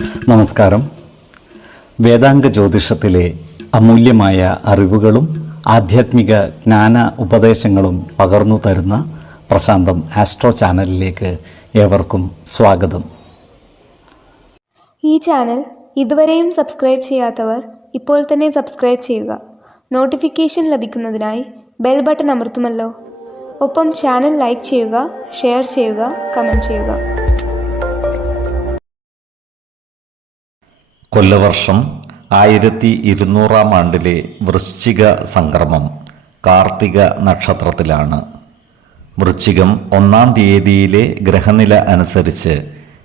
നമസ്കാരം. വേദാംഗ ജ്യോതിഷത്തിലെ അമൂല്യമായ അറിവുകളും ആധ്യാത്മിക ജ്ഞാന ഉപദേശങ്ങളും പകർന്നു തരുന്ന പ്രശാന്തം ആസ്ട്രോ ചാനലിലേക്ക് ഏവർക്കും സ്വാഗതം. ഈ ചാനൽ ഇതുവരെയും സബ്സ്ക്രൈബ് ചെയ്യാത്തവർ ഇപ്പോൾ തന്നെ സബ്സ്ക്രൈബ് ചെയ്യുക. നോട്ടിഫിക്കേഷൻ ലഭിക്കുന്നതിനായി ബെൽ ബട്ടൺ അമർത്തുമല്ലോ. ഒപ്പം ചാനൽ ലൈക്ക് ചെയ്യുക, ഷെയർ ചെയ്യുക, കമൻറ്റ് ചെയ്യുക. കൊല്ലവർഷം 1200 ആണ്ടിലെ വൃശ്ചിക സംക്രമം കാർത്തിക നക്ഷത്രത്തിലാണ്. വൃശ്ചികം 1-ാം തീയതിയിലെ ഗ്രഹനില അനുസരിച്ച്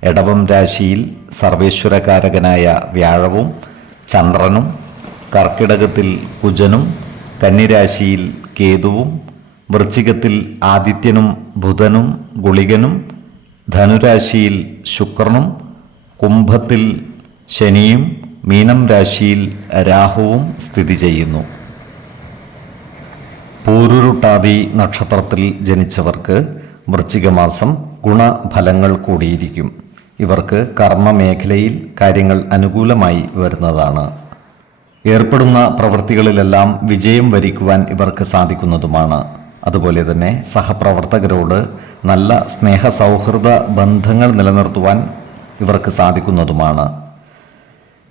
എടവം രാശിയിൽ സർവേശ്വരകാരകനായ വ്യാഴവും ചന്ദ്രനും, കർക്കിടകത്തിൽ കുജനും, കന്നിരാശിയിൽ കേതുവും, വൃശ്ചികത്തിൽ ആദിത്യനും ബുധനും ഗുളികനും, ധനുരാശിയിൽ ശുക്രനും, കുംഭത്തിൽ ശനിയും, മീനം രാശിയിൽ രാഹുവും സ്ഥിതി ചെയ്യുന്നു. പൂരുരുട്ടാതി നക്ഷത്രത്തിൽ ജനിച്ചവർക്ക് വൃശ്ചികമാസം ഗുണഫലങ്ങൾ കൂടിയിരിക്കും. ഇവർക്ക് കർമ്മമേഖലയിൽ കാര്യങ്ങൾ അനുകൂലമായി വരുന്നതാണ്. ഏർപ്പെടുന്ന പ്രവൃത്തികളിലെല്ലാം വിജയം വരിക്കുവാൻ ഇവർക്ക് സാധിക്കുന്നതുമാണ്. അതുപോലെ തന്നെ സഹപ്രവർത്തകരോട് നല്ല സ്നേഹസൗഹൃദ ബന്ധങ്ങൾ നിലനിർത്തുവാൻ ഇവർക്ക് സാധിക്കുന്നതുമാണ്.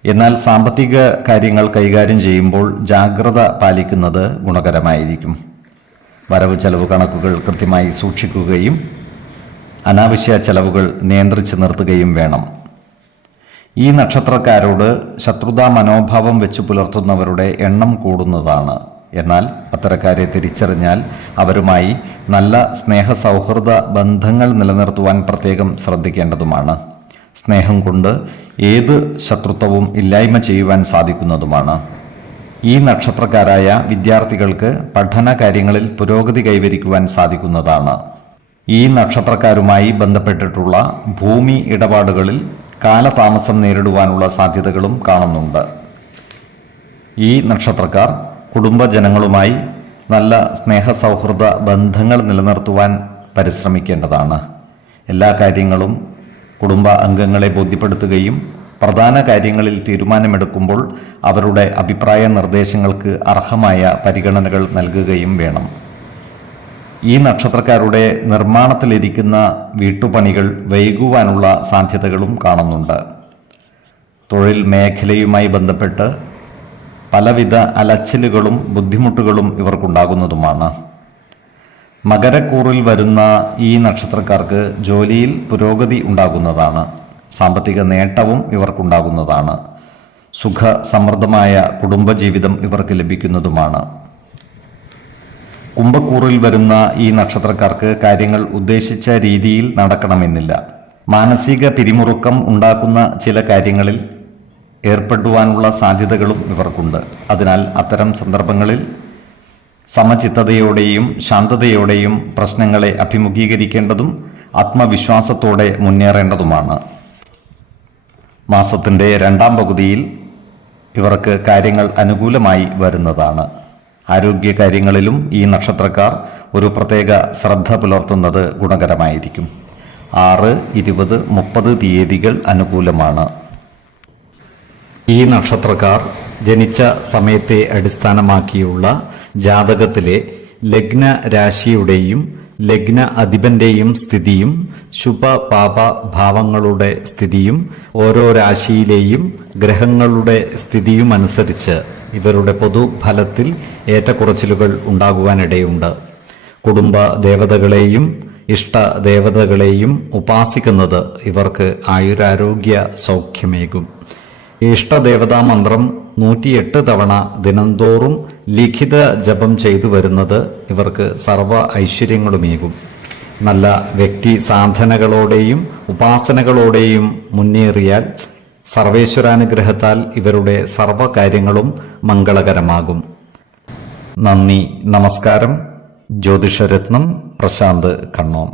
എന്നാൽ സാമ്പത്തിക കാര്യങ്ങൾ കൈകാര്യം ചെയ്യുമ്പോൾ ജാഗ്രത പാലിക്കുന്നത് ഗുണകരമായിരിക്കും. വരവ് ചെലവ് കണക്കുകൾ കൃത്യമായി സൂക്ഷിക്കുകയും അനാവശ്യ ചെലവുകൾ നിയന്ത്രിച്ച് നിർത്തുകയും വേണം. ഈ നക്ഷത്രക്കാരോട് ശത്രുതാ മനോഭാവം വെച്ച് പുലർത്തുന്നവരുടെ എണ്ണം കൂടുന്നതാണ്. എന്നാൽ അത്തരക്കാരെ തിരിച്ചറിഞ്ഞാൽ അവരുമായി നല്ല സ്നേഹസൗഹൃദ ബന്ധങ്ങൾ നിലനിർത്തുവാൻ പ്രത്യേകം ശ്രദ്ധിക്കേണ്ടതുമാണ്. സ്നേഹം കൊണ്ട് ഏത് ശത്രുത്വവും ഇല്ലായ്മ ചെയ്യുവാൻ സാധിക്കുന്നതുമാണ്. ഈ നക്ഷത്രക്കാരായ വിദ്യാർത്ഥികൾക്ക് പഠന കാര്യങ്ങളിൽ പുരോഗതി കൈവരിക്കുവാൻ സാധിക്കുന്നതാണ്. ഈ നക്ഷത്രക്കാരുമായി ബന്ധപ്പെട്ടിട്ടുള്ള ഭൂമി ഇടപാടുകളിൽ കാലതാമസം നേരിടുവാനുള്ള സാധ്യതകളും കാണുന്നുണ്ട്. ഈ നക്ഷത്രക്കാർ കുടുംബജനങ്ങളുമായി നല്ല സ്നേഹസൗഹൃദ ബന്ധങ്ങൾ നിലനിർത്തുവാൻ പരിശ്രമിക്കേണ്ടതാണ്. എല്ലാ കാര്യങ്ങളും കുടുംബ അംഗങ്ങളെ ബോധ്യപ്പെടുത്തുകയും പ്രധാന കാര്യങ്ങളിൽ തീരുമാനമെടുക്കുമ്പോൾ അവരുടെ അഭിപ്രായ നിർദ്ദേശങ്ങൾക്ക് അർഹമായ പരിഗണനകൾ നൽകുകയും വേണം. ഈ നക്ഷത്രക്കാരുടെ നിർമ്മാണത്തിലിരിക്കുന്ന വീട്ടുപണികൾ വൈകുവാനുള്ള സാധ്യതകളും കാണുന്നുണ്ട്. തൊഴിൽ മേഖലയുമായി ബന്ധപ്പെട്ട് പലവിധ അലച്ചിലുകളും ബുദ്ധിമുട്ടുകളും ഇവർക്കുണ്ടാകുന്നതുമാണ്. മകരക്കൂറിൽ വരുന്ന ഈ നക്ഷത്രക്കാർക്ക് ജോലിയിൽ പുരോഗതി ഉണ്ടാകുന്നതാണ്. സാമ്പത്തിക നേട്ടവും ഇവർക്കുണ്ടാകുന്നതാണ്. സുഖസമൃദ്ധമായ കുടുംബജീവിതം ഇവർക്ക് ലഭിക്കുന്നതുമാണ്. കുംഭക്കൂറിൽ വരുന്ന ഈ നക്ഷത്രക്കാർക്ക് കാര്യങ്ങൾ ഉദ്ദേശിച്ച രീതിയിൽ നടക്കണമെന്നില്ല. മാനസിക പിരിമുറുക്കം ഉണ്ടാക്കുന്ന ചില കാര്യങ്ങളിൽ ഏർപ്പെടുവാനുള്ള സാധ്യതകളും ഇവർക്കുണ്ട്. അതിനാൽ അത്തരം സന്ദർഭങ്ങളിൽ സമചിത്തതയോടെയും ശാന്തതയോടെയും പ്രശ്നങ്ങളെ അഭിമുഖീകരിക്കേണ്ടതും ആത്മവിശ്വാസത്തോടെ മുന്നേറേണ്ടതുമാണ്. മാസത്തിൻ്റെ 2-ാം പകുതിയിൽ ഇവർക്ക് കാര്യങ്ങൾ അനുകൂലമായി വരുന്നതാണ്. ആരോഗ്യകാര്യങ്ങളിലും ഈ നക്ഷത്രക്കാർ ഒരു പ്രത്യേക ശ്രദ്ധ പുലർത്തുന്നത് ഗുണകരമായിരിക്കും. 6, 20, 30 തീയതികൾ അനുകൂലമാണ്. ഈ നക്ഷത്രക്കാർ ജനിച്ച സമയത്തെ അടിസ്ഥാനമാക്കിയുള്ള ജാതകത്തിലെ ലഗ്ന രാശിയുടെയും ലഗ്ന അധിപന്റെയും സ്ഥിതിയും ശുഭ പാപ ഭാവങ്ങളുടെ സ്ഥിതിയും ഓരോ രാശിയിലെയും ഗ്രഹങ്ങളുടെ സ്ഥിതിയും അനുസരിച്ച് ഇവരുടെ പൊതുഫലത്തിൽ ഏറ്റക്കുറച്ചിലുകൾ ഉണ്ടാകുവാനിടയുണ്ട്. കുടുംബ ദേവതകളെയും ഇഷ്ടദേവതകളെയും ഉപാസിക്കുന്നത് ഇവർക്ക് ആയുരാരോഗ്യ സൗഖ്യമേകും. ഇഷ്ടദേവതാ മന്ത്രം 108 തവണ ദിനംതോറും ലിഖിത ജപം ചെയ്തു വരുന്നത് ഇവർക്ക് സർവ്വ ഐശ്വര്യങ്ങളുമേകും. നല്ല വ്യക്തി സാധനകളോടെയും ഉപാസനകളോടെയും മുന്നേറിയാൽ സർവേശ്വരാനുഗ്രഹത്താൽ ഇവരുടെ സർവ്വകാര്യങ്ങളും മംഗളകരമാകും. നന്ദി, നമസ്കാരം. ജ്യോതിഷരത്നം പ്രശാന്ത് കണ്ണോം.